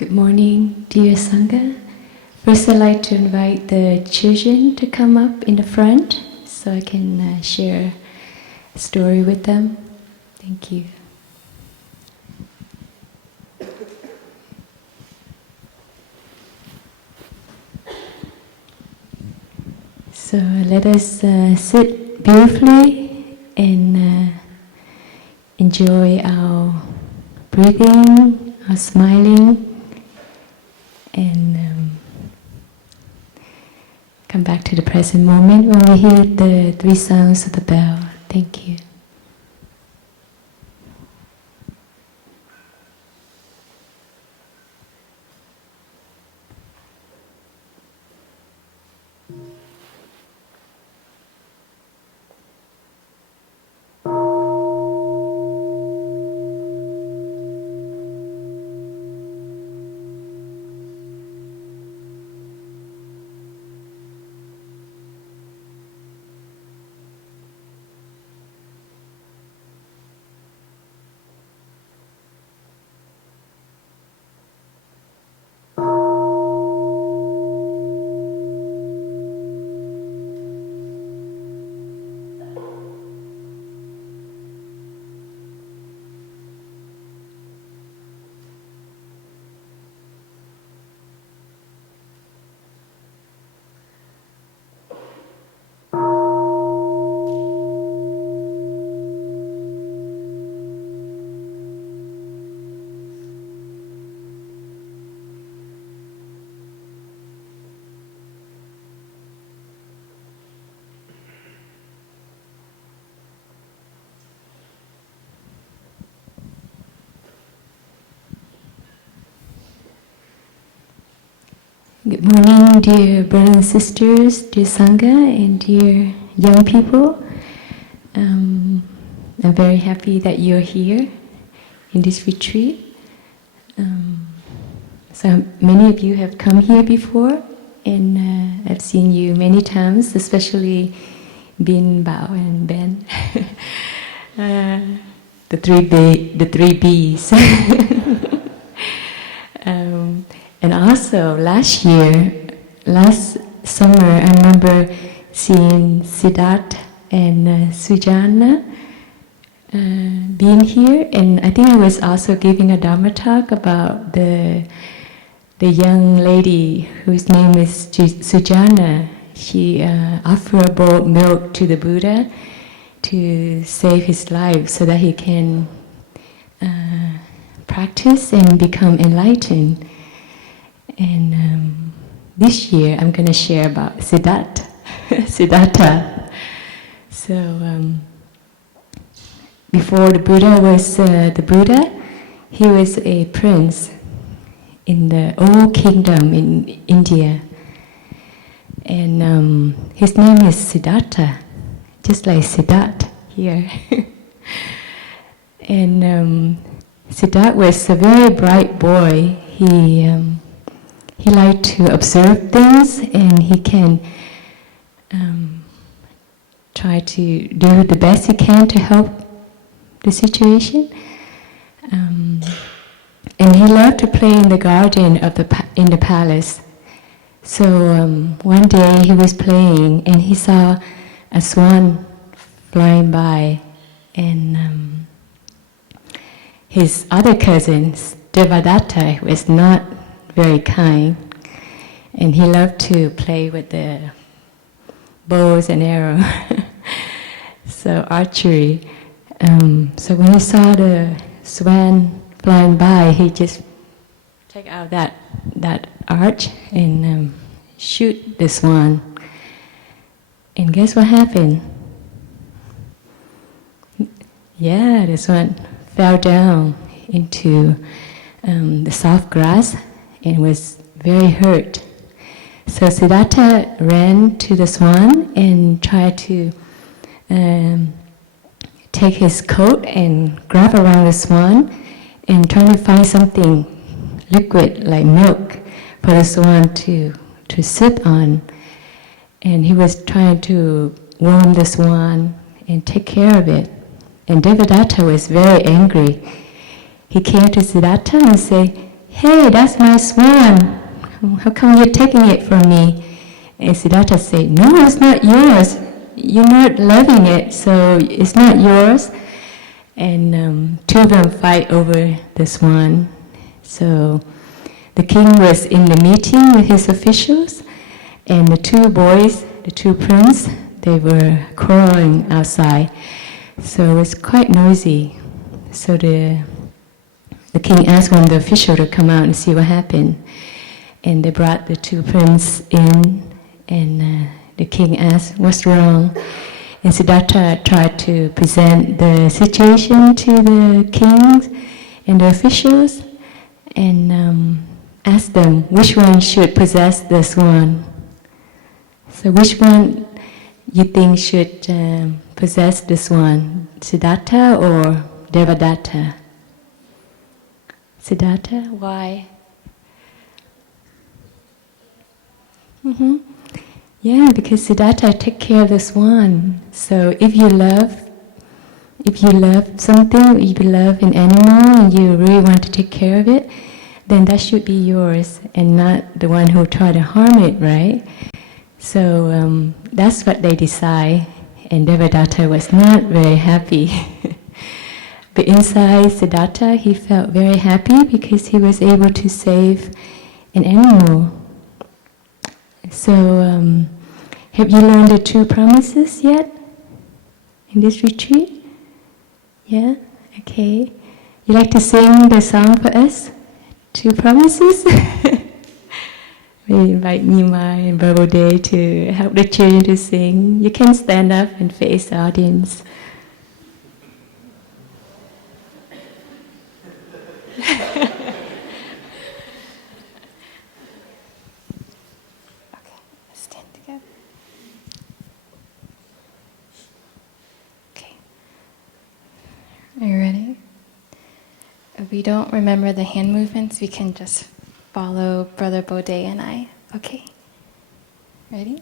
Good morning, dear Sangha. First, I'd like to invite the children to come up in the front so I can share a story with them. Thank you. So let us sit beautifully and enjoy our breathing, our smiling, and come back to the present moment when we hear the 3 sounds of the bell. Thank you. Good morning, dear brothers and sisters, dear Sangha, and dear young people. I'm very happy that you're here in this retreat. So many of you have come here before, and I've seen you many times, especially Bin, Bao, and Ben. The three B's. And also last summer, I remember seeing Siddharth and Sujana being here, and I think I was also giving a Dharma talk about the young lady whose name is Sujana. She offered a bowl of milk to the Buddha to save his life so that he can practice and become enlightened. And this year I'm going to share about Siddhartha. So before the Buddha was the Buddha, he was a prince in the old kingdom in India. And his name is Siddhartha, just like Siddharth here. And Siddhartha was a very bright boy. He liked to observe things, and he can try to do the best he can to help the situation. And he loved to play in the garden of in the palace. So one day he was playing, and he saw a swan flying by, and his other cousin, Devadatta, was not very kind, and he loved to play with the bows and arrows, so archery. So when he saw the swan flying by, he just take out that arch and shoot the swan. And guess what happened? Yeah, the swan fell down into the soft grass and was very hurt. So Siddhartha ran to the swan and tried to take his coat and grab around the swan and trying to find something liquid like milk for the swan to sip on. And he was trying to warm the swan and take care of it. And Devadatta was very angry. He came to Siddhartha and said, "Hey, that's my swan. How come you're taking it from me?" And Siddhartha said, "No, it's not yours. You're not loving it, so it's not yours." And two of them fight over the swan. So the king was in the meeting with his officials, and the two boys, the two princes, they were quarreling outside. So it's quite noisy. So the king asked one of the officials to come out and see what happened. And they brought the two princes in, and the king asked, "What's wrong?" And Siddhartha tried to present the situation to the kings and the officials, and asked them which one should possess the swan. So which one you think should possess the swan, Siddhartha or Devadatta? Siddhartha, why? Yeah, because Siddhartha take care of the swan. So if you love something, if you love an animal and you really want to take care of it, then that should be yours and not the one who try to harm it, right? So that's what they decide, and Devadatta was not very happy. But inside Siddhartha, he felt very happy because he was able to save an animal. So, have you learned the two promises yet in this retreat? Yeah? Okay. You like to sing the song for us? Two promises? We invite Nima and Bode to help the children to sing. You can stand up and face the audience. Are you ready? If we don't remember the hand movements, we can just follow Brother Baudet and I. Okay? Ready?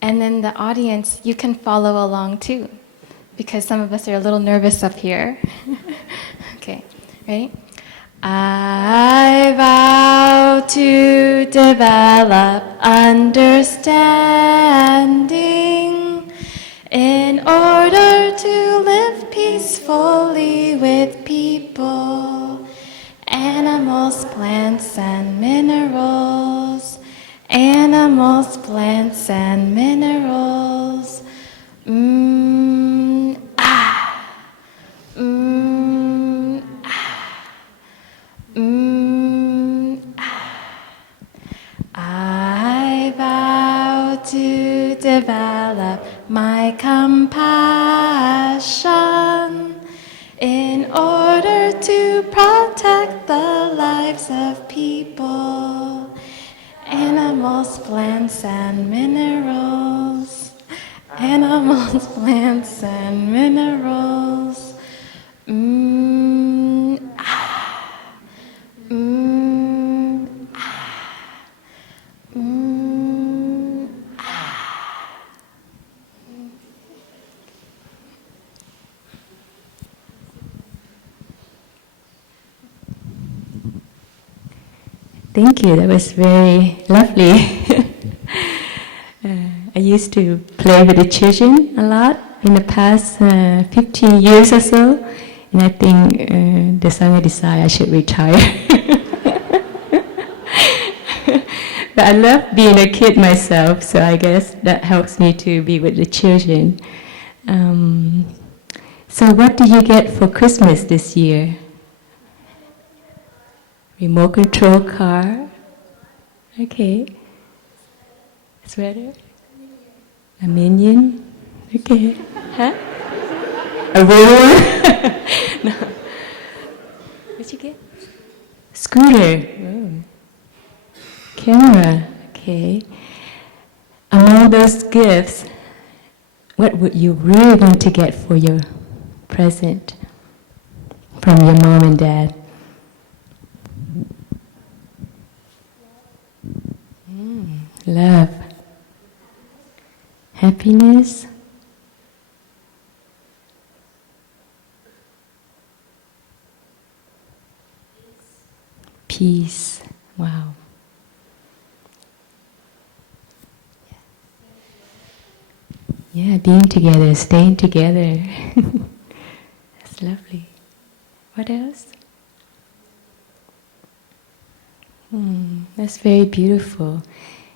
And then the audience, you can follow along too, because some of us are a little nervous up here. Okay, ready? I vow to develop understanding in order to live peacefully with people, animals, plants, and minerals. Animals, plants, and minerals. Ah. I vow to develop my compassion in order to protect the lives of people, animals, plants, and minerals. Animals, plants, and minerals. Thank you, that was very lovely. I used to play with the children a lot in the past 15 years or so, and I think the Sangha decided I should retire. But I love being a kid myself, so I guess that helps me to be with the children. So what did you get for Christmas this year? Remote control car. Okay. Sweater. A minion. Okay. Huh? A roller. No. What'd you get? Scooter. Oh. Camera. Okay. Among those gifts, what would you really want to get for your present from your mom and dad? Love. Happiness. peace. Wow. Yeah, being together, staying together. That's lovely. What else? That's very beautiful.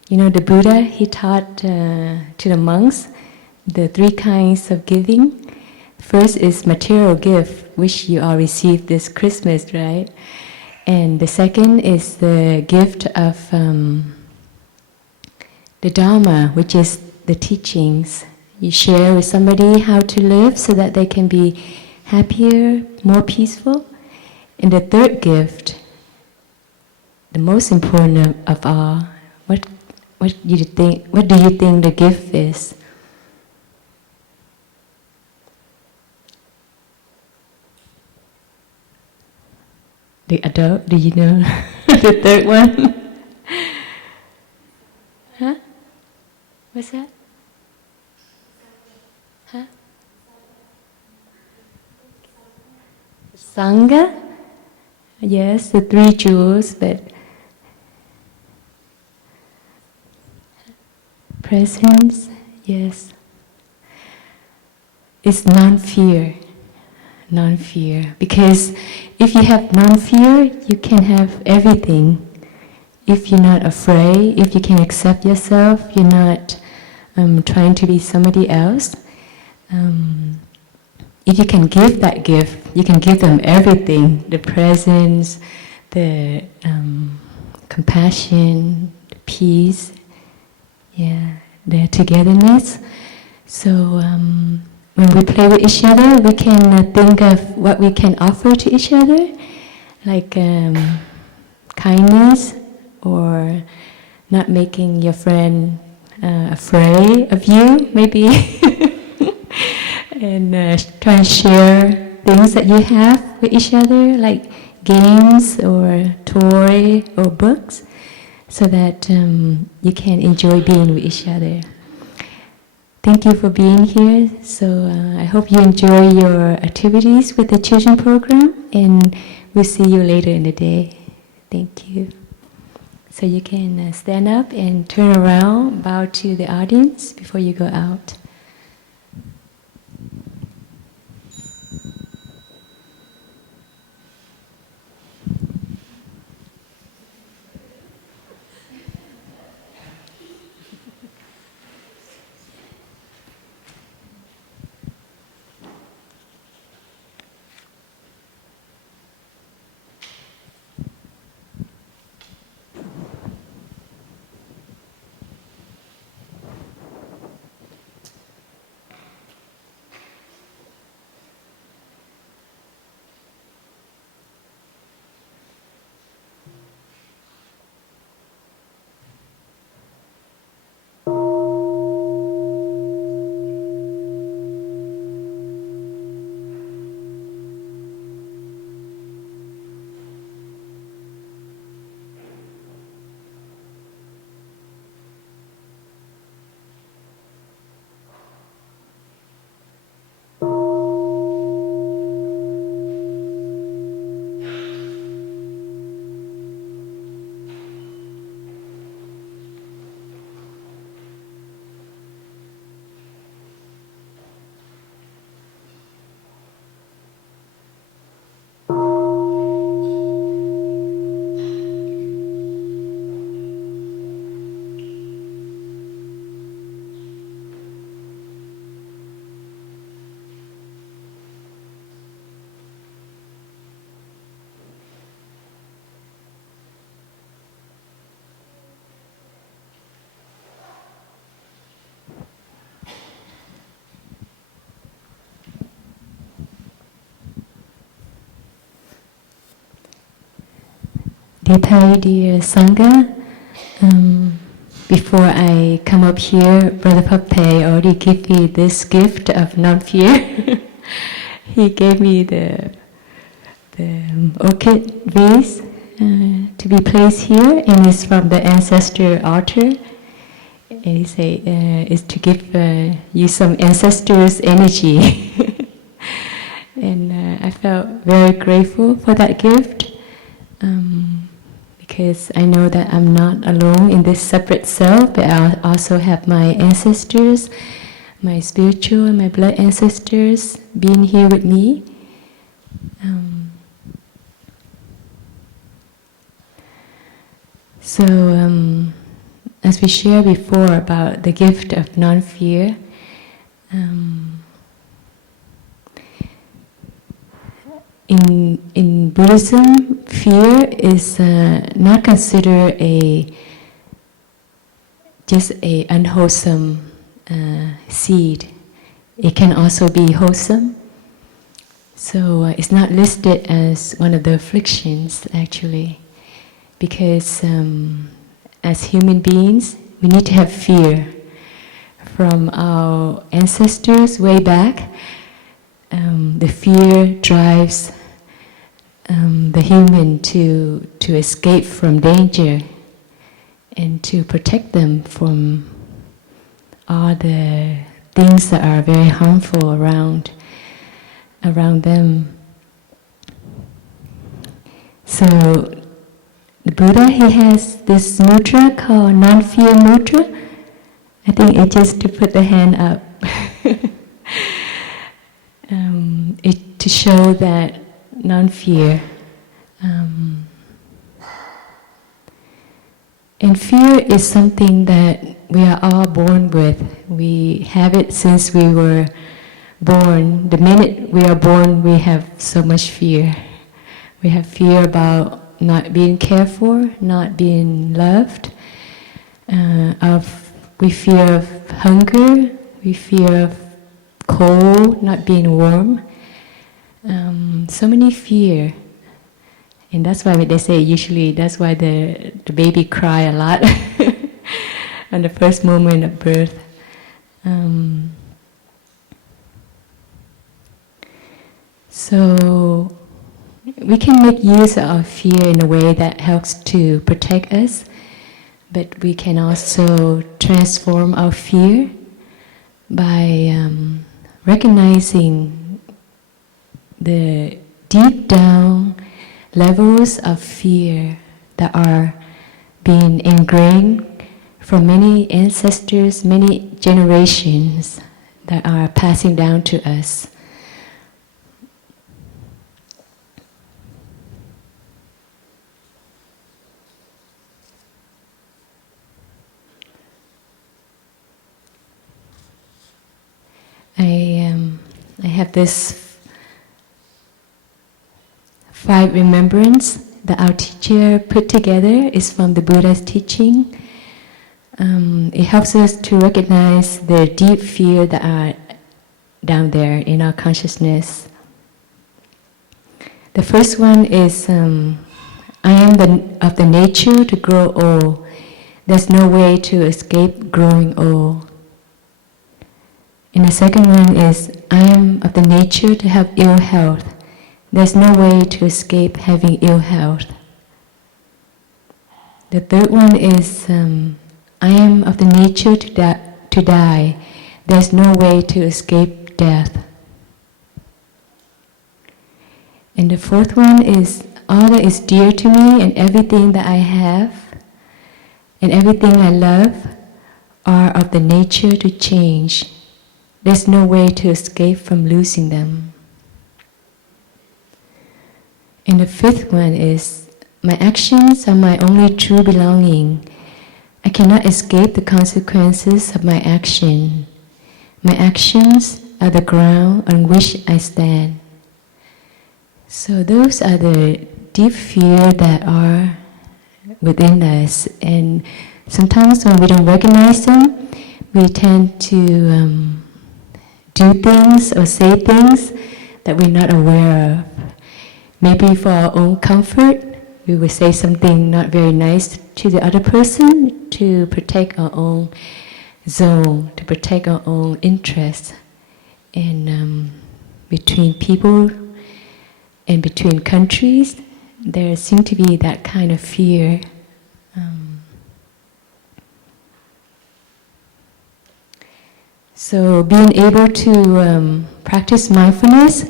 You know, the Buddha, he taught to the monks the three kinds of giving. First is material gift, which you all received this Christmas, right? And the second is the gift of the Dharma, which is the teachings. You share with somebody how to live so that they can be happier, more peaceful. And the third gift, the most important of all, what do you think the gift is? The adult, do you know the third one? Huh? What's that? Huh? Sangha? Yes, the three jewels, but presence, yes. It's non-fear. Non-fear. Because if you have non-fear, you can have everything. If you're not afraid, if you can accept yourself, you're not trying to be somebody else. If you can give that gift, you can give them everything, the presence, the compassion, the peace, the togetherness. So when we play with each other, we can think of what we can offer to each other, like kindness, or not making your friend afraid of you, maybe, and try and share things that you have with each other, like games or toy or books, so that you can enjoy being with each other. Thank you for being here. So I hope you enjoy your activities with the children program, and we'll see you later in the day. Thank you. So you can stand up and turn around, bow to the audience before you go out. Dear Thai, dear Sangha, before I come up here, Brother Pape already gave me this gift of non-fear. He gave me the orchid vase to be placed here, and it's from the ancestor altar. And he said it's to give you some ancestors' energy. And I felt very grateful for that gift. because I know that I'm not alone in this separate self, but I also have my ancestors, my spiritual and my blood ancestors being here with me. As we shared before about the gift of non-fear, in Buddhism, fear is not considered just a unwholesome seed. It can also be wholesome. So it's not listed as one of the afflictions, actually, because as human beings, we need to have fear. From our ancestors way back, the fear drives the human to escape from danger and to protect them from all the things that are very harmful around them. So the Buddha, he has this mudra called non-fear mudra. I think it's just to put the hand up. To show that non-fear. And fear is something that we are all born with. We have it since we were born. The minute we are born, we have so much fear. We have fear about not being cared for, not being loved. We fear of hunger. We fear of cold, not being warm. So many fear. And that's why they say usually that's why the baby cry a lot on the first moment of birth. So we can make use of fear in a way that helps to protect us, but we can also transform our fear by recognizing the deep down levels of fear that are being ingrained from many ancestors, many generations that are passing down to us. I have this 5 remembrance that our teacher put together. Is from the Buddha's teaching. It helps us to recognize the deep fear that are down there in our consciousness. The first one is, I am of the nature to grow old. There's no way to escape growing old. And the second one is, I am of the nature to have ill health. There's no way to escape having ill health. The third one is, I am of the nature to die. There's no way to escape death. And the fourth one is, all that is dear to me and everything that I have and everything I love are of the nature to change. There's no way to escape from losing them. And the fifth one is, my actions are my only true belonging. I cannot escape the consequences of my action. My actions are the ground on which I stand. So those are the deep fear that are within us. And sometimes when we don't recognize them, we tend to do things or say things that we're not aware of. Maybe for our own comfort, we will say something not very nice to the other person to protect our own zone, to protect our own interests. And between people and between countries, there seems to be that kind of fear. So being able to practice mindfulness,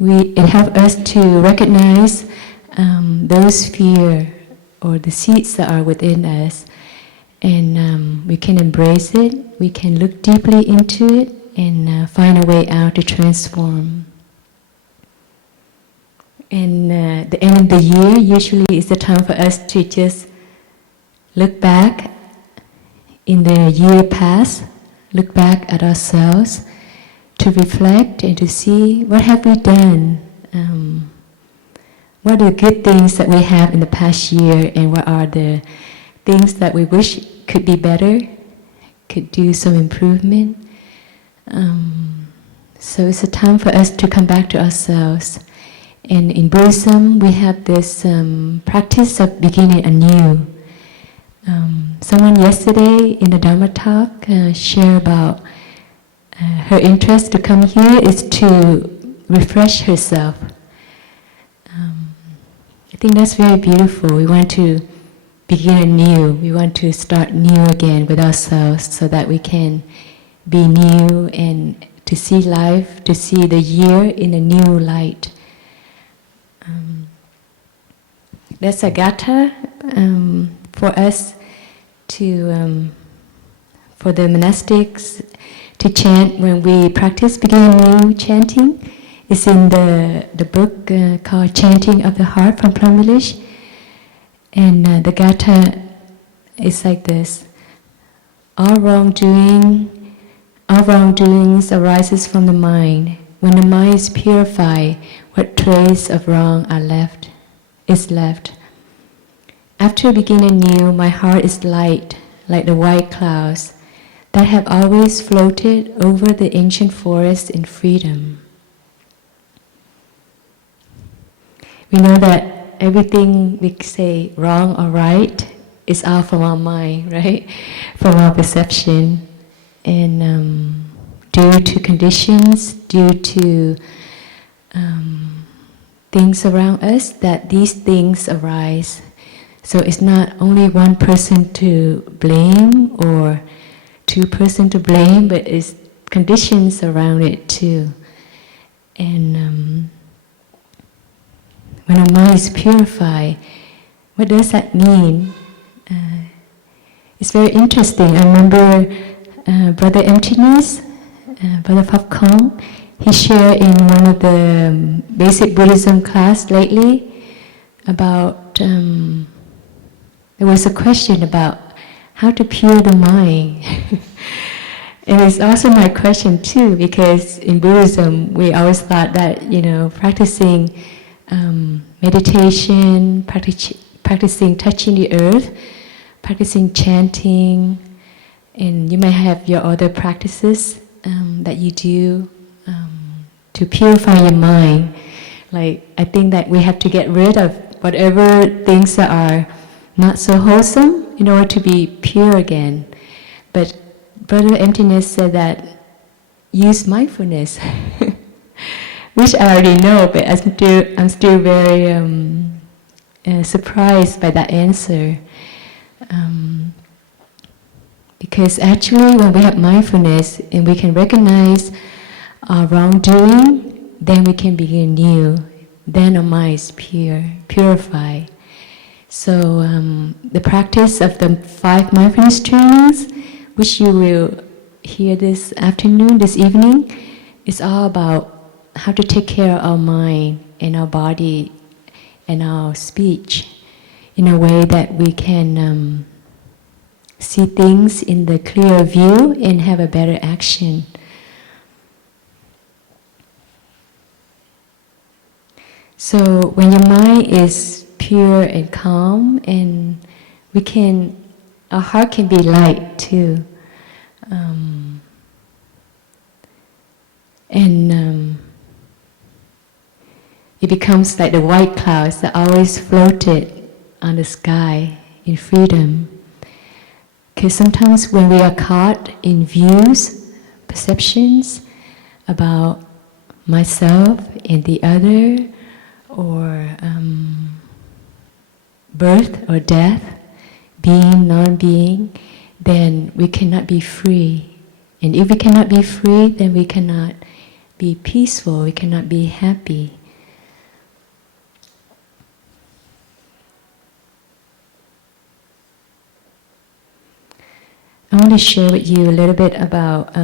it helps us to recognize those fear or the seeds that are within us. And we can embrace it, we can look deeply into it, and find a way out to transform. And the end of the year usually is the time for us to just look back in the year past, look back at ourselves, to reflect and to see what have we done, what are the good things that we have in the past year, and what are the things that we wish could be better, could do some improvement. So it's a time for us to come back to ourselves. And in Buddhism, we have this practice of beginning anew. Someone yesterday in the Dharma talk shared about her interest to come here is to refresh herself. I think that's very beautiful. We want to begin anew. We want to start new again with ourselves so that we can be new and to see life, to see the year in a new light. That's a gatha for us to, for the monastics to chant when we practice beginning anew chanting. It's in the book called Chanting of the Heart from Plum Village. And the gatha is like this. All wrongdoings arises from the mind. When the mind is purified, what trace of wrong is left. After beginning anew, my heart is light, like the white clouds that have always floated over the ancient forest in freedom. We know that everything we say wrong or right is all from our mind, right? From our perception. And due to conditions, due to things around us, that these things arise. So it's not only one person to blame or two person to blame, but it's conditions around it too. And when our mind is purified, what does that mean? It's very interesting. I remember Brother Emptiness, Brother Phap Kong, he shared in one of the basic Buddhism class lately about, there was a question about how to pure the mind. And it's also my question too, because in Buddhism we always thought that, practicing meditation, practicing touching the earth, practicing chanting, and you may have your other practices that you do to purify your mind. Like, I think that we have to get rid of whatever things that are not so wholesome in order to be pure again. But Brother Emptiness said that use mindfulness, which I already know, but I'm still very surprised by that answer. Because actually when we have mindfulness and we can recognize our wrongdoing, then we can begin new. Then our mind is purified. So the practice of the 5 mindfulness trainings, which you will hear this afternoon, this evening, is all about how to take care of our mind and our body and our speech in a way that we can see things in the clear view and have a better action. So when your mind is pure and calm, and our heart can be light too. It becomes like the white clouds that always floated on the sky in freedom. Because sometimes when we are caught in views, perceptions about myself and the other, or birth or death, being, non-being, then we cannot be free. And if we cannot be free, then we cannot be peaceful, we cannot be happy. I want to share with you a little bit about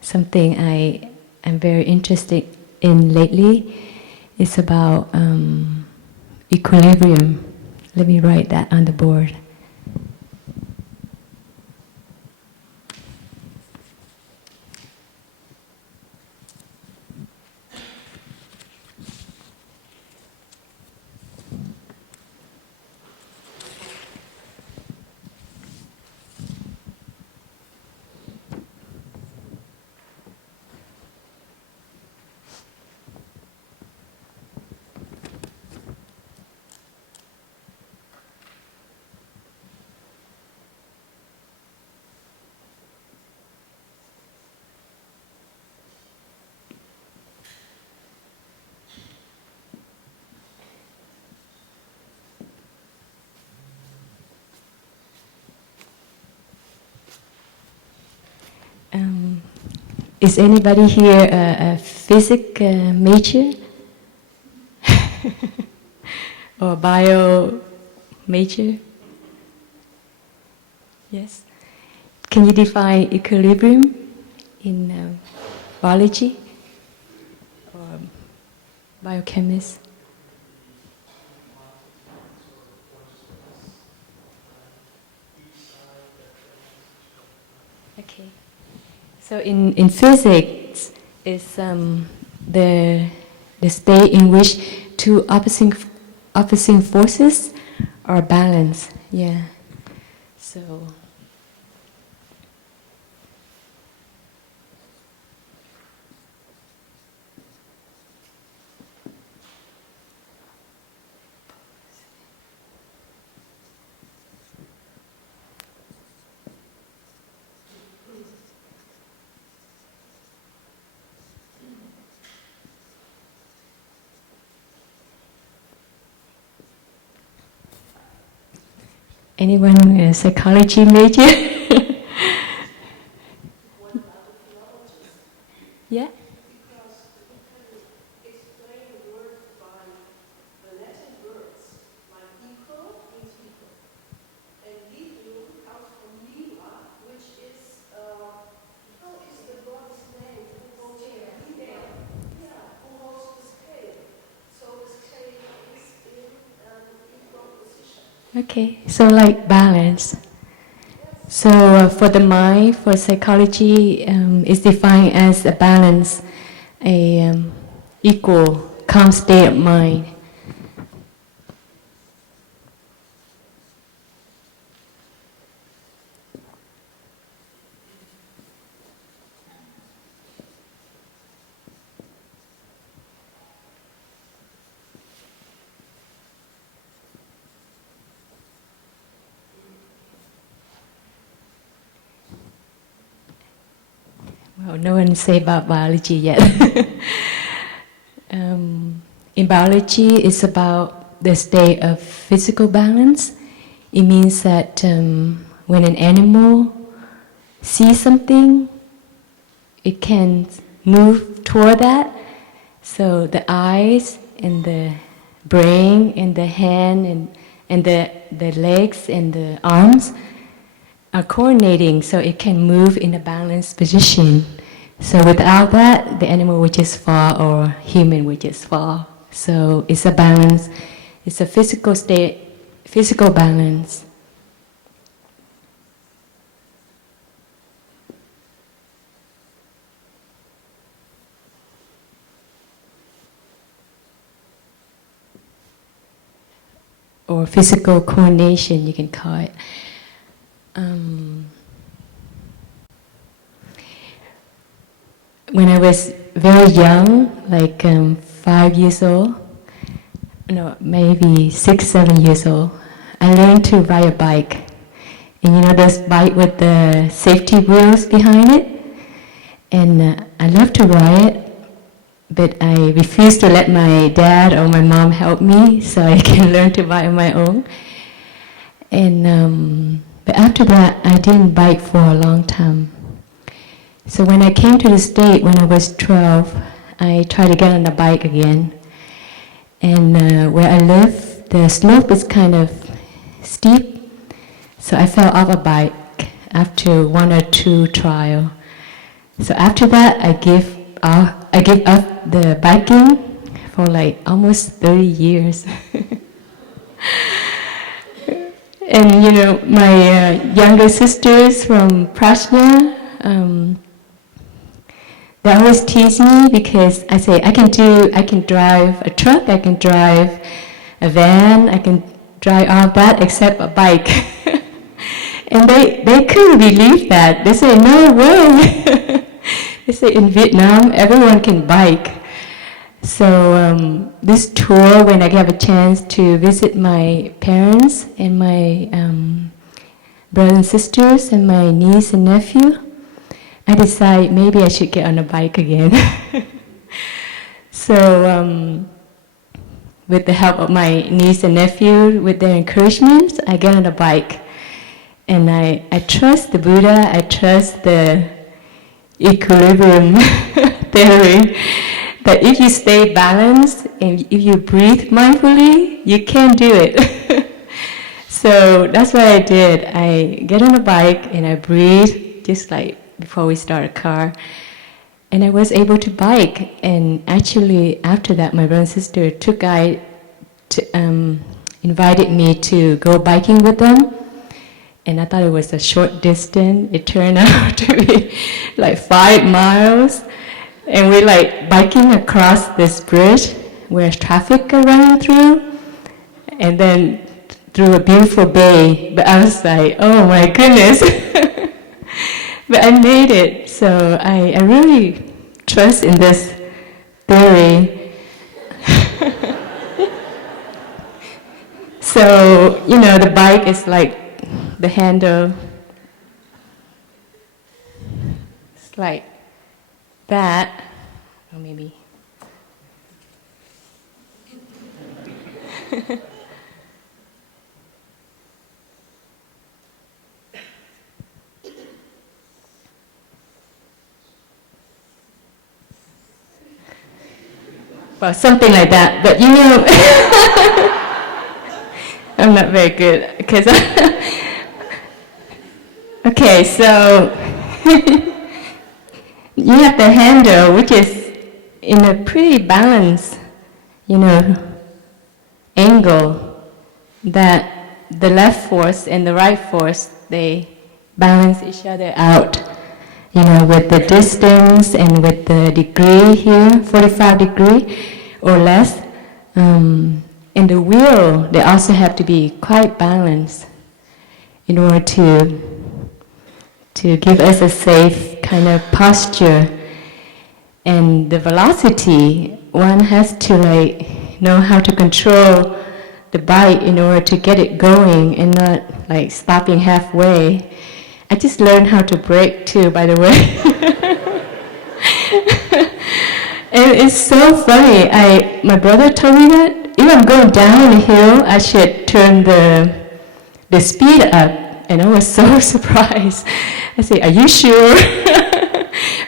something I am very interested in lately. It's about equilibrium. Let me write that on the board. Is anybody here a physics major? Or bio major? Yes. Can you define equilibrium in biology or biochemist? Okay. So in physics, it's the state in which two opposing forces are balanced. Yeah. So. Anyone a psychology major? Yeah? Because you can explain a word by the Latin words, like equal means equal. And libium comes from lima, which is, how is the god's name? Who holds who holds the scale. So the scale is in an equal position. Okay, so like balance. So for the mind, for psychology, is defined as a balance, a equal, calm state of mind. Well, no one say about biology yet. In biology, it's about the state of physical balance. It means that when an animal sees something, it can move toward that. So the eyes and the brain and the hand and the legs and the arms are coordinating so it can move in a balanced position. So without that, the animal would just fall or human would just fall. So it's a balance, it's a physical state, physical balance. Or physical coordination, you can call it. When I was very young, like 5 years old, no, maybe 6, 7 years old, I learned to ride a bike. And you know those bike with the safety wheels behind it? And I love to ride it, but I refused to let my dad or my mom help me so I can learn to bike on my own. And but after that, I didn't bike for a long time. So when I came to the state when I was 12, I tried to get on the bike again. And where I live, the slope is kind of steep, so I fell off a bike. after 1 or 2 trial. So after that, I give up the biking for like almost 30 years. And you know, my younger sisters from Prajna, they always tease me because I say I can drive a truck, I can drive a van, I can drive all that except a bike. And they couldn't believe that. They say, no way. They say in Vietnam, everyone can bike. So this tour, when I have a chance to visit my parents and my brothers and sisters and my niece and nephew, I decide maybe I should get on a bike again. So with the help of my niece and nephew, with their encouragement, I get on a bike. And I trust the Buddha, I trust the equilibrium theory, that if you stay balanced and if you breathe mindfully, you can do it. So that's what I did. I get on a bike and I breathe just like before we start a car. And I was able to bike. And actually after that, my brother and sister invited me to go biking with them. And I thought it was a short distance. It turned out to be like 5 miles. And we're like biking across this bridge where traffic are running through. And then through a beautiful bay. But I was like, oh my goodness. But I made it. So I really trust in this theory. So, you know, the bike is like the handle, it's like that, or maybe. Well, something like that, but you know, I'm not very good, because okay, so you have the handle, which is in a pretty balanced, you know, angle, that the left force and the right force, they balance each other out, you know, with the distance and with the degree here, 45 degree or less. And the wheel, they also have to be quite balanced in order to give us a safe kind of posture. And the velocity, one has to like know how to control the bike in order to get it going and not like stopping halfway. I just learned how to brake too, by the way. And it's so funny. My brother told me that if I'm going down a hill, I should turn the speed up. And I was so surprised. I say, are you sure?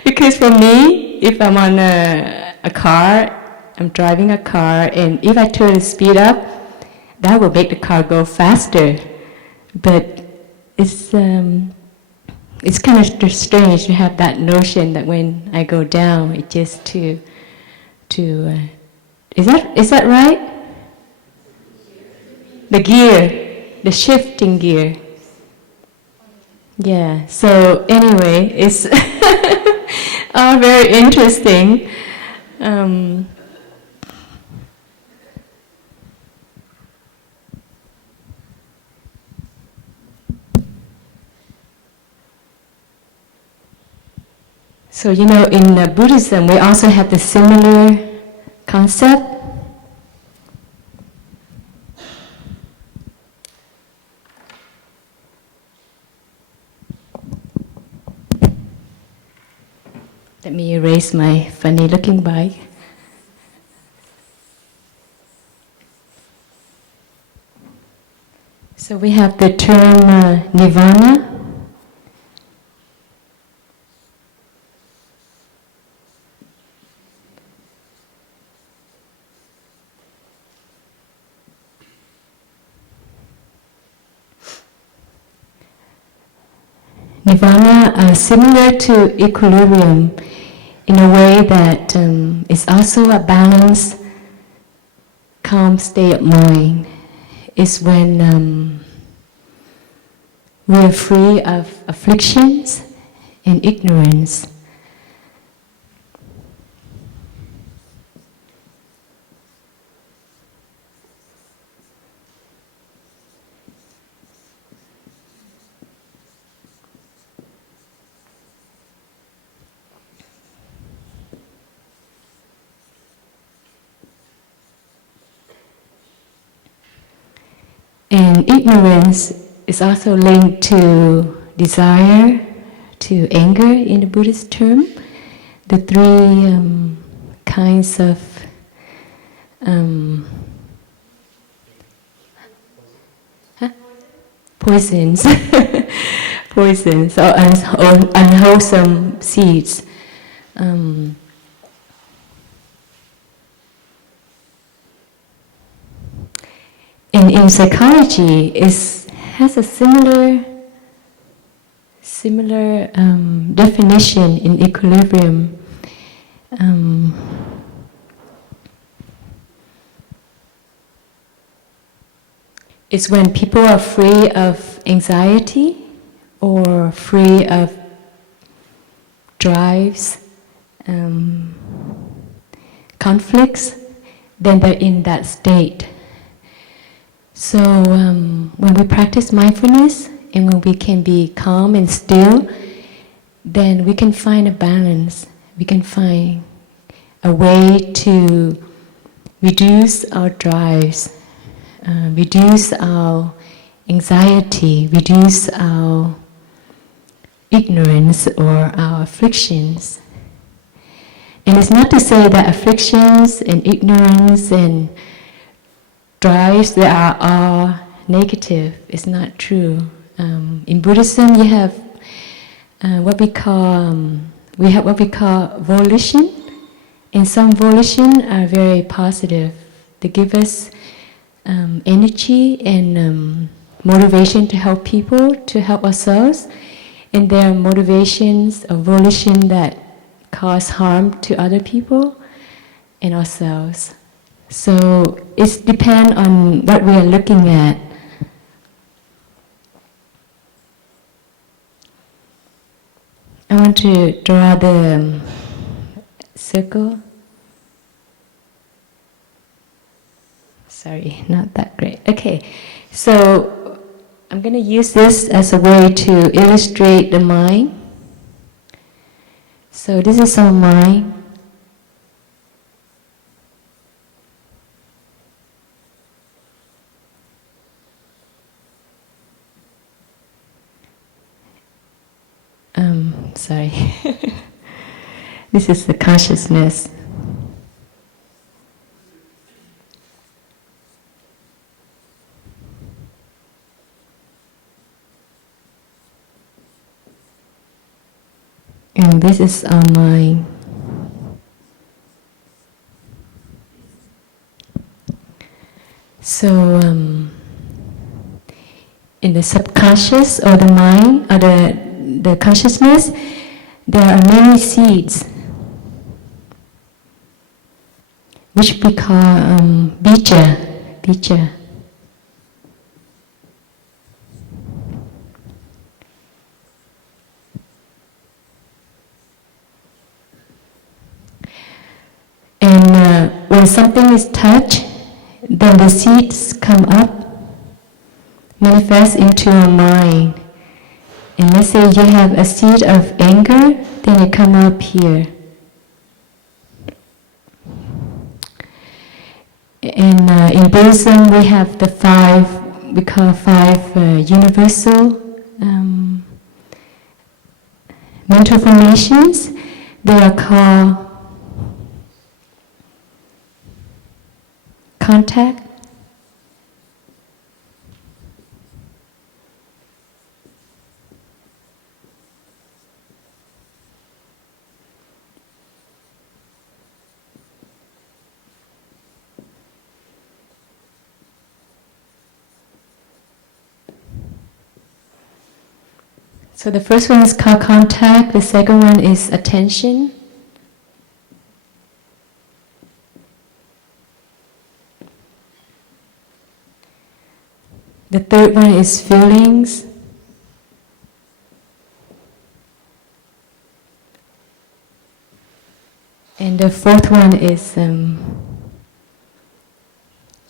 Because for me, if I'm on a car, I'm driving a car, and if I turn the speed up, that will make the car go faster. But it's kind of strange to have that notion that when I go down, it just is that right? The gear, the shifting gear. Yeah, so anyway, it's all very interesting. So, you know, in Buddhism, we also have the similar concept. Let me erase my funny-looking bike. So we have the term nirvana. Nirvana are similar to equilibrium in a way that it's also a balanced, calm state of mind. It's when we are free of afflictions and ignorance. And ignorance is also linked to desire, to anger in the Buddhist term. The three kinds of poisons, poisons or unwholesome seeds. And in psychology, it has a similar definition in equilibrium. It's when people are free of anxiety or free of drives, conflicts, then they're in that state. So when we practice mindfulness and when we can be calm and still, then we can find a balance. We can find a way to reduce our drives, reduce our anxiety, reduce our ignorance or our afflictions. And it's not to say that afflictions and ignorance and drives, they are all negative. It's not true. In Buddhism, you have what we call volition, and some volition are very positive. They give us energy and motivation to help people, to help ourselves, and there are motivations or volition that cause harm to other people and ourselves. So it depends on what we are looking at. I want to draw the circle. Sorry, not that great. Okay, so I'm going to use this as a way to illustrate the mind. So this is our mind. Sorry. This is the consciousness. And this is our mind. So, in the subconscious or the mind or the consciousness, there are many seeds, which we call bija. And when something is touched, then the seeds come up, manifest into our mind. And let's say you have a seed of anger, then it come up here. And in Buddhism, we have the we call five universal mental formations. They are called contact, So the first one is called contact, the second one is attention. The third one is feelings. And the fourth one is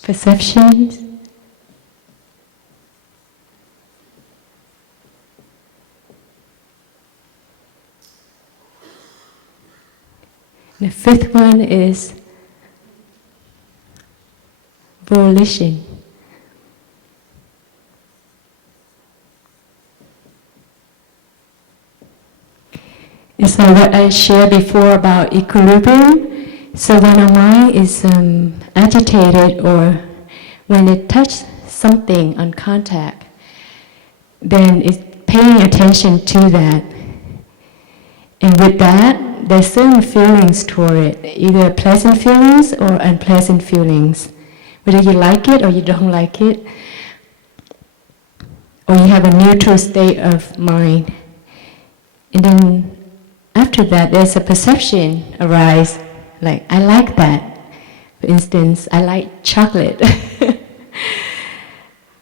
perceptions. The fifth one is volition. It's like what I shared before about equilibrium. So when our mind is agitated or when it touches something on contact, then it's paying attention to that. And with that, there's certain feelings toward it, either pleasant feelings or unpleasant feelings. Whether you like it or you don't like it, or you have a neutral state of mind. And then after that, there's a perception arise, like, I like that. For instance, I like chocolate.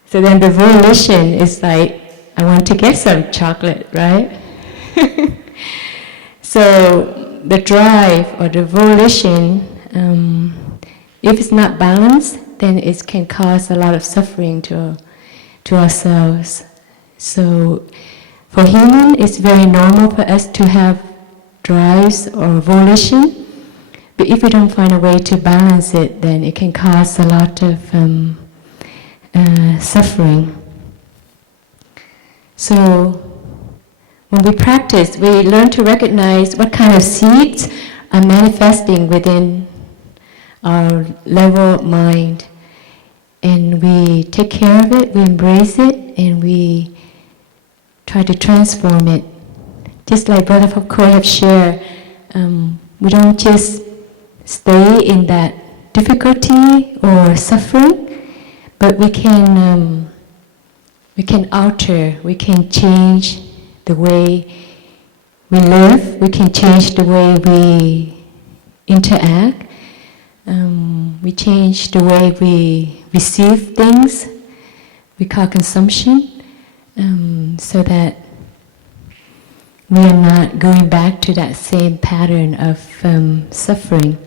So then the volition is like, I want to get some chocolate, right? So the drive or the volition, if it's not balanced, then it can cause a lot of suffering to ourselves. So for human, it's very normal for us to have drives or volition, but if we don't find a way to balance it, then it can cause a lot of suffering. So when we practice, we learn to recognize what kind of seeds are manifesting within our level of mind, and we take care of it, we embrace it, and we try to transform it. Just like Brother Fakoi have shared, we don't just stay in that difficulty or suffering, but we can alter, we can change the way we live, we can change the way we interact, we change the way we receive things, we call consumption, so that we are not going back to that same pattern of suffering.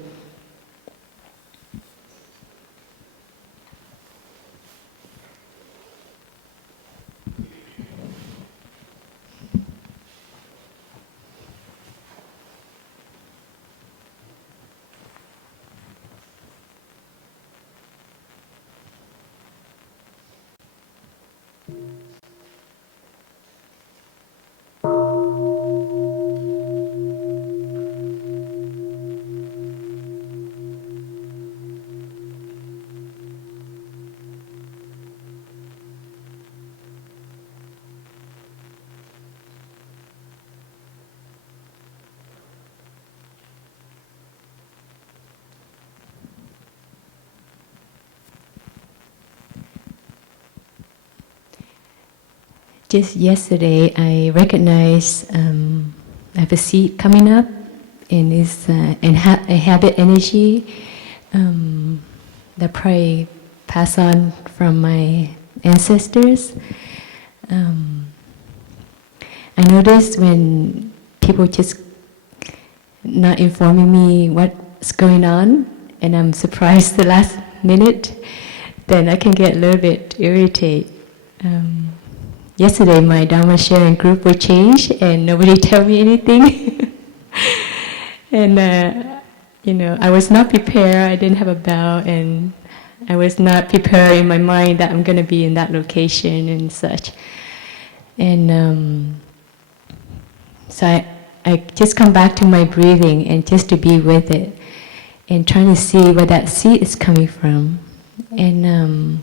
Just yesterday, I recognized I have a seed coming up, and it's a habit energy that probably passed on from my ancestors. I noticed when people just not informing me what's going on, and I'm surprised the last minute, then I can get a little bit irritated. Yesterday, my Dharma sharing group would change, and nobody tell me anything. And I was not prepared. I didn't have a bell, and I was not prepared in my mind that I'm going to be in that location and such. And so I just come back to my breathing and just to be with it, and trying to see where that seed is coming from. And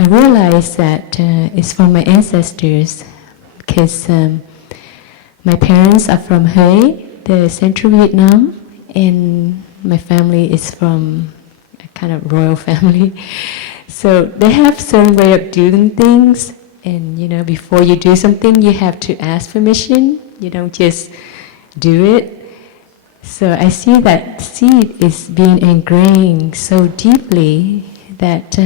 I realized that it's from my ancestors, because my parents are from Hue, the central Vietnam, and my family is from a kind of royal family. So they have certain way of doing things, And before you do something, you have to ask permission. You don't just do it. So I see that seed is being ingrained so deeply that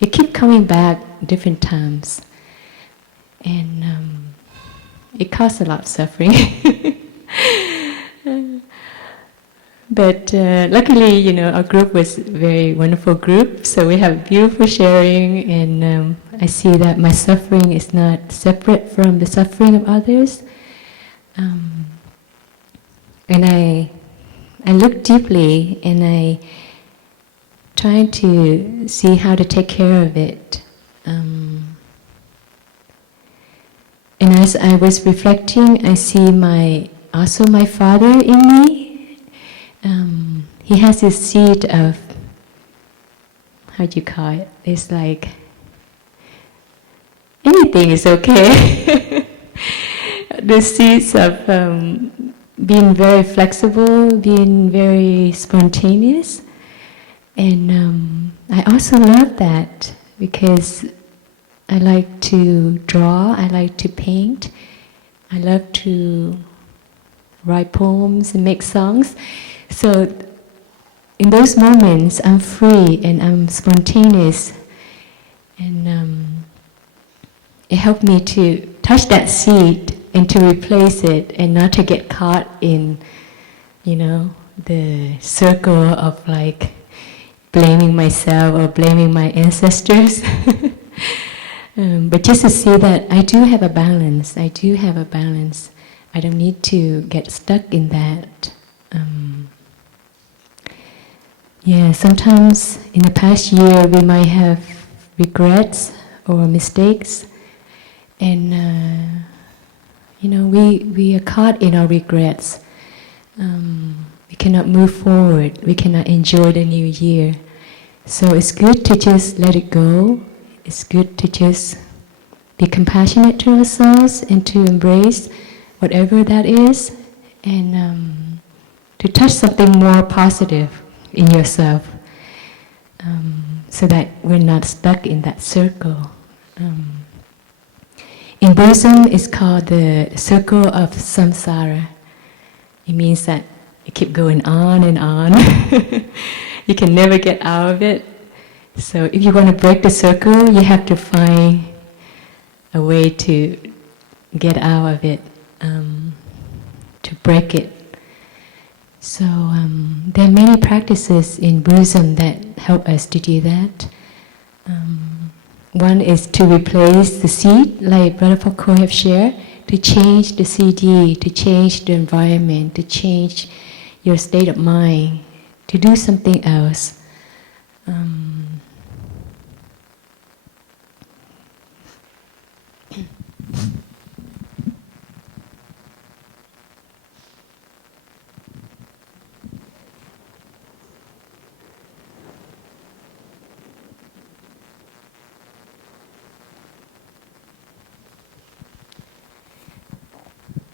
it keeps coming back different times. And it causes a lot of suffering. But luckily, our group was a very wonderful group, so we have beautiful sharing, and I see that my suffering is not separate from the suffering of others. And I look deeply, and I try to see how to take care of it. And as I was reflecting, I see also my father in me. He has this seed of, how do you call it? It's like, anything is okay. The seeds of being very flexible, being very spontaneous. And I also love that because I like to draw, I like to paint, I love to write poems and make songs. So in those moments, I'm free and I'm spontaneous, and it helped me to touch that seed and to replace it, and not to get caught in, the circle of like blaming myself or blaming my ancestors. But just to see that I do have a balance. I don't need to get stuck in that. Sometimes in the past year we might have regrets or mistakes, and we are caught in our regrets. We cannot move forward. We cannot enjoy the new year. So it's good to just let it go. It's good to just be compassionate to ourselves and to embrace whatever that is, and to touch something more positive in yourself, so that we're not stuck in that circle. In Buddhism, it's called the circle of samsara. It means that you keep going on and on. You can never get out of it. So if you want to break the circle, you have to find a way to get out of it, to break it. So there are many practices in Buddhism that help us to do that. One is to replace the seed, like Brother Paco have shared, to change the CD, to change the environment, to change your state of mind, to do something else.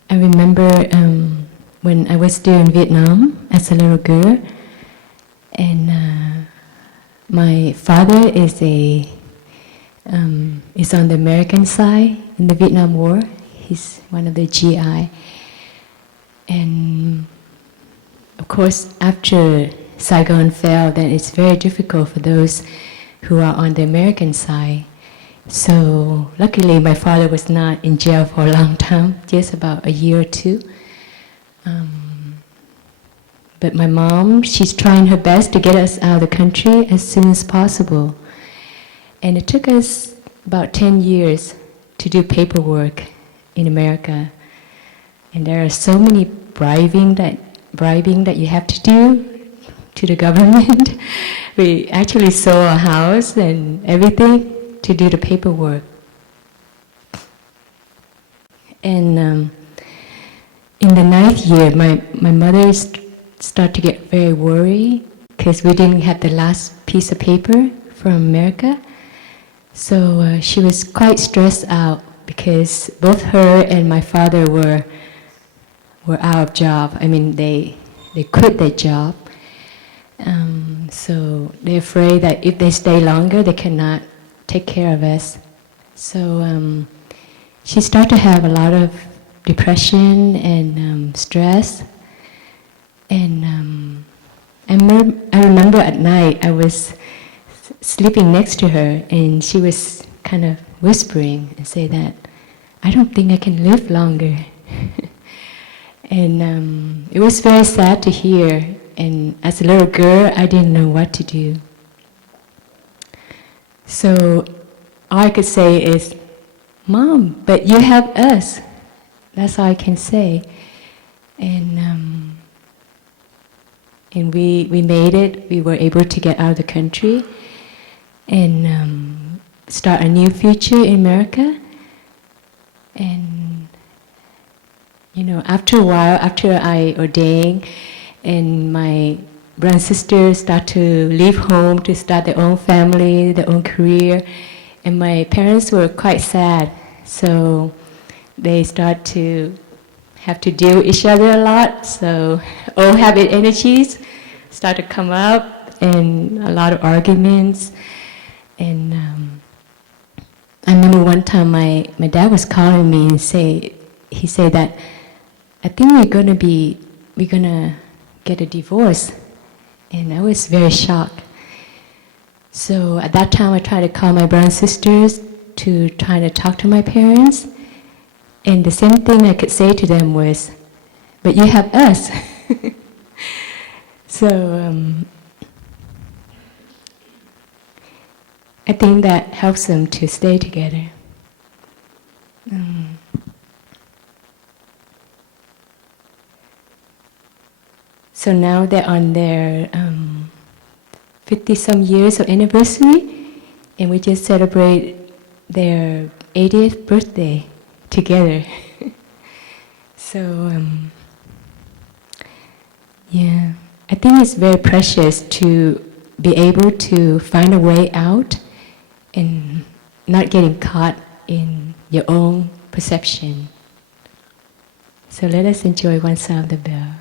I remember when I was still in Vietnam as a little girl, and my father is on the American side in the Vietnam War. He's one of the GI, and of course after Saigon fell, then it's very difficult for those who are on the American side. So luckily my father was not in jail for a long time, just about a year or two. But my mom, she's trying her best to get us out of the country as soon as possible. And it took us about 10 years to do paperwork in America. And there are so many bribing that you have to do to the government. We actually sold a house and everything to do the paperwork. And in the 9th year, my mother started to get very worried because we didn't have the last piece of paper from America. So she was quite stressed out because both her and my father were out of job. I mean, they quit their job. So they're afraid that if they stay longer, they cannot take care of us So she started to have a lot of depression and stress. And I remember at night I was sleeping next to her, and she was kind of whispering and say that, I don't think I can live longer. And it was very sad to hear. And as a little girl, I didn't know what to do. So all I could say is, Mom, but you have us. That's all I can say. And we made it. We were able to get out of the country and start a new future in America. And after a while, after I ordained, and my brother and sister start to leave home to start their own family, their own career, and my parents were quite sad. So they start to have to deal with each other a lot. So old habit energies start to come up, and a lot of arguments. And I remember one time my dad was calling me and he said that, I think we're gonna get a divorce. And I was very shocked. So at that time I tried to call my brothers and sisters to try to talk to my parents. And the same thing I could say to them was, but you have us. So I think that helps them to stay together. So now they're on their 50-some years of anniversary, and we just celebrate their 80th birthday together. So, yeah, I think it's very precious to be able to find a way out and not getting caught in your own perception. So let us enjoy one sound of the bell.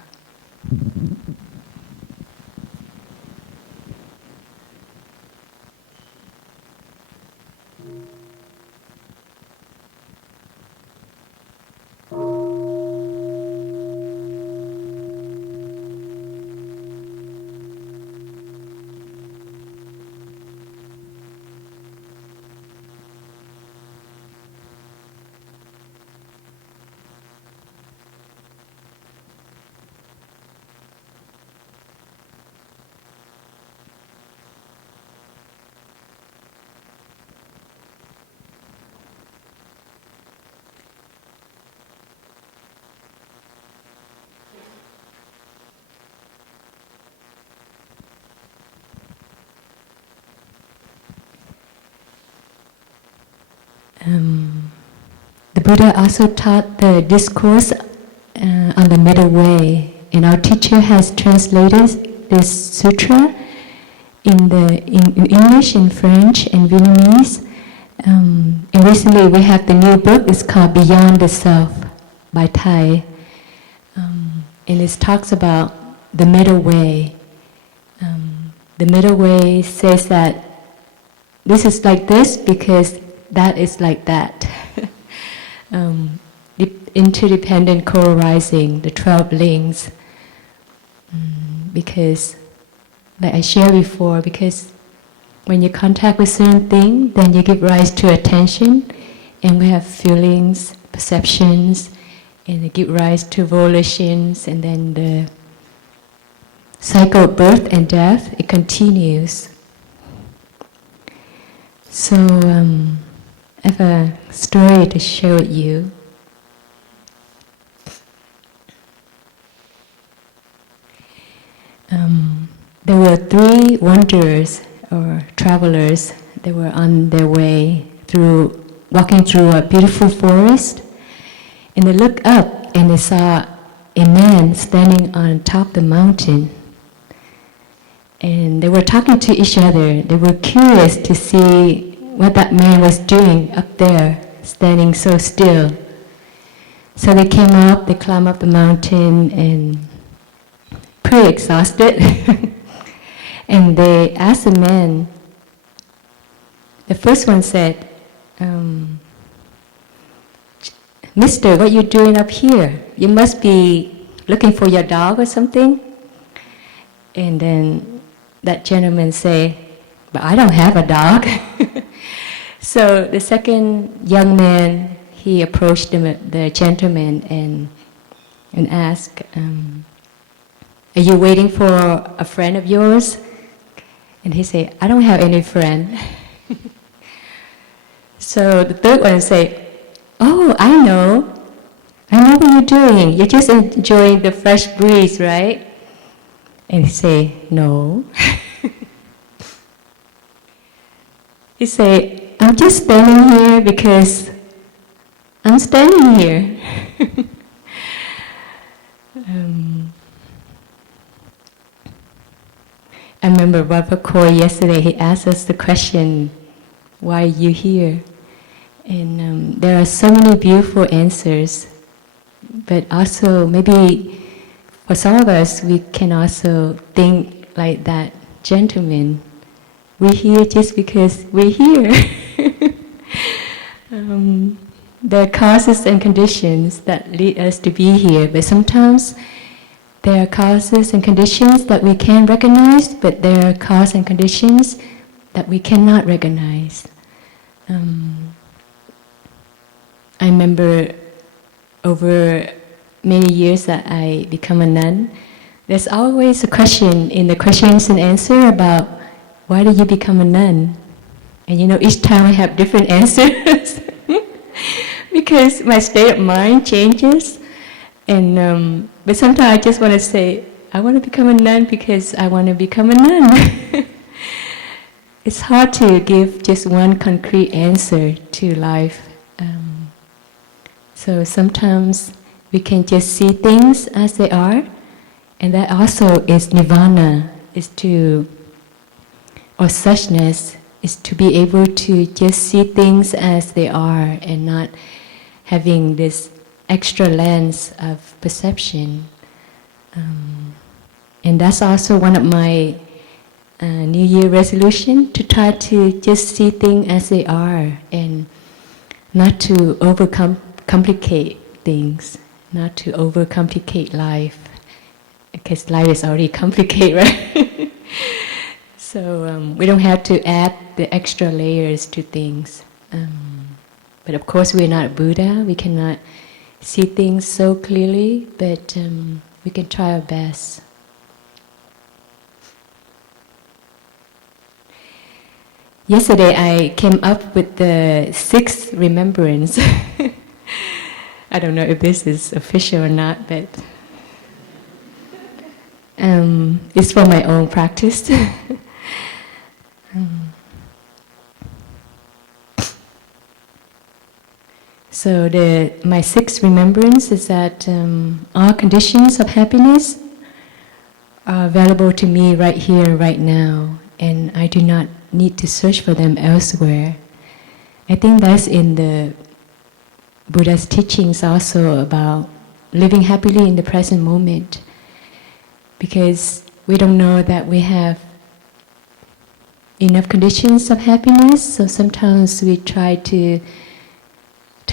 The Buddha also taught the discourse on the middle way, and our teacher has translated this sutra in English, in French, and Vietnamese. And recently we have the new book. It's called Beyond the Self by Thai, and it talks about the middle way. The middle way says that this is like this because that is like that. The interdependent co-arising, the 12 links. Because, like I shared before, because when you contact with certain thing, then you give rise to attention, and we have feelings, perceptions, and they give rise to volitions, and then the cycle of birth and death, it continues. So I have a story to share with you. There were 3 wanderers or travelers. They were on their way walking through a beautiful forest, and they looked up and they saw a man standing on top of the mountain. And they were talking to each other. They were curious to see what that man was doing up there, standing so still. So they came up, they climbed up the mountain, and pretty exhausted. And they asked the man, the first one said, Mister, what you doing up here? You must be looking for your dog or something. And then that gentleman say, but I don't have a dog. So the second young man, he approached the gentleman and asked, are you waiting for a friend of yours? And he said, I don't have any friend. So the third one say, oh, I know what you're doing. You're just enjoying the fresh breeze, right? And he say, no. He say, I'm just standing here because I'm standing here. I remember Baba Koi yesterday, he asked us the question, why are you here? And there are so many beautiful answers, but also maybe for some of us, we can also think like that gentleman. We're here just because we're here. There are causes and conditions that lead us to be here, but sometimes there are causes and conditions that we can recognize, but there are causes and conditions that we cannot recognize. I remember over many years that I become a nun, there's always a question in the questions and answer about why did you become a nun? And each time I have different answers because my state of mind changes. And but sometimes I just want to say, I want to become a nun because I want to become a nun. It's hard to give just one concrete answer to life. So sometimes we can just see things as they are, and that also is nirvana, or suchness, is to be able to just see things as they are and not having this extra lens of perception. And that's also one of my New Year resolution, to try to just see things as they are and not to overcomplicate things, not to overcomplicate life, because life is already complicated, right? So we don't have to add the extra layers to things. But of course we're not Buddha, we cannot see things so clearly, but we can try our best. Yesterday I came up with the 6th remembrance. I don't know if this is official or not, but it's for my own practice. So my 6th remembrance is that all conditions of happiness are available to me right here, right now, and I do not need to search for them elsewhere. I think that's in the Buddha's teachings also about living happily in the present moment, because we don't know that we have enough conditions of happiness, so sometimes we try to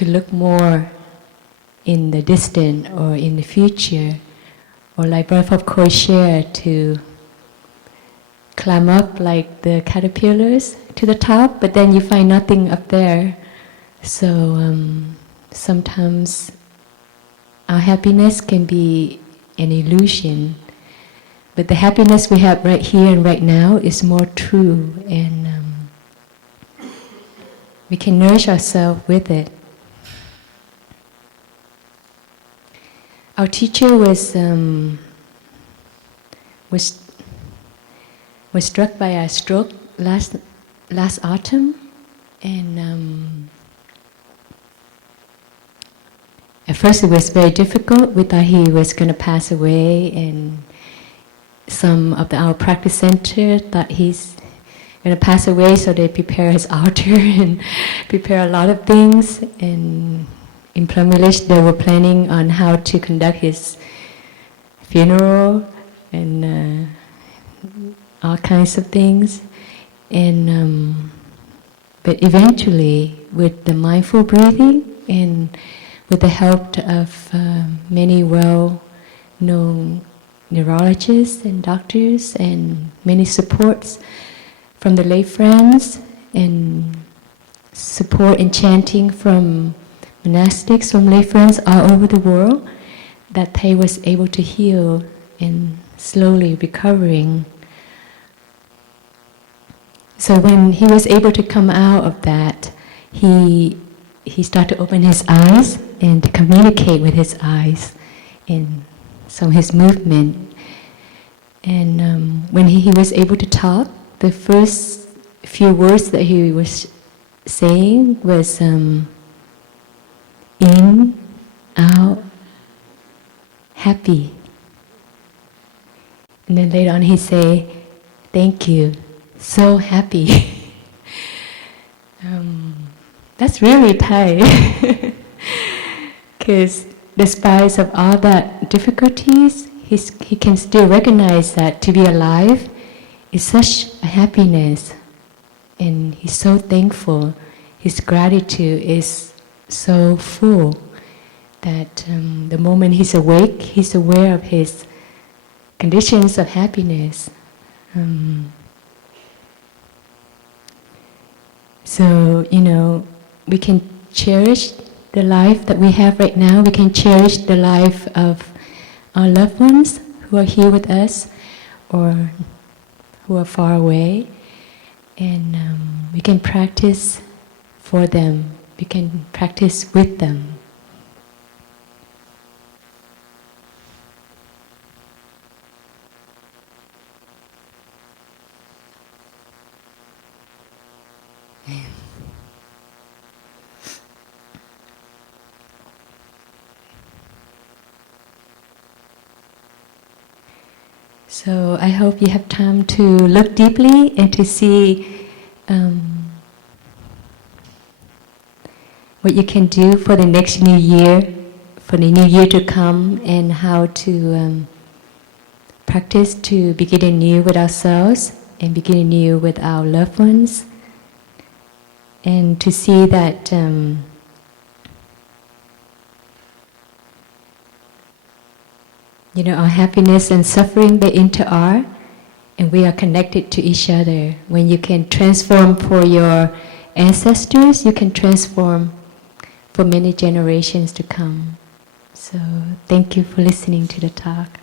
look more in the distant or in the future, or like Brother Koi shared, to climb up like the caterpillars to the top, but then you find nothing up there. So sometimes our happiness can be an illusion, but the happiness we have right here and right now is more true, and we can nourish ourselves with it. Our teacher was struck by a stroke last autumn, and at first it was very difficult. We thought he was going to pass away, and some of our practice center thought he's going to pass away, so they prepare his altar and prepare a lot of things. And in Plum village, they were planning on how to conduct his funeral and all kinds of things. And but But eventually, with the mindful breathing and with the help of many well-known neurologists and doctors and many supports from the lay friends and support and chanting from monastics, from lay friends all over the world, that Thầy was able to heal and slowly recovering. So when he was able to come out of that, he started to open his eyes and to communicate with his eyes and some of his movement. And when he was able to talk, the first few words that he was saying was in, out, happy. And then later on he say, thank you, so happy. That's really Thai. Because despite of all that difficulties, he can still recognize that to be alive is such a happiness. And he's so thankful. His gratitude is so full that the moment he's awake, he's aware of his conditions of happiness. So, we can cherish the life that we have right now. We can cherish the life of our loved ones who are here with us or who are far away. And we can practice for them. We can practice with them. So I hope you have time to look deeply and to see what you can do for the next new year, for the new year to come, and how to practice to begin anew with ourselves and begin anew with our loved ones, and to see that our happiness and suffering, they inter-are, and we are connected to each other. When you can transform for your ancestors, you can transform for many generations to come. So thank you for listening to the talk.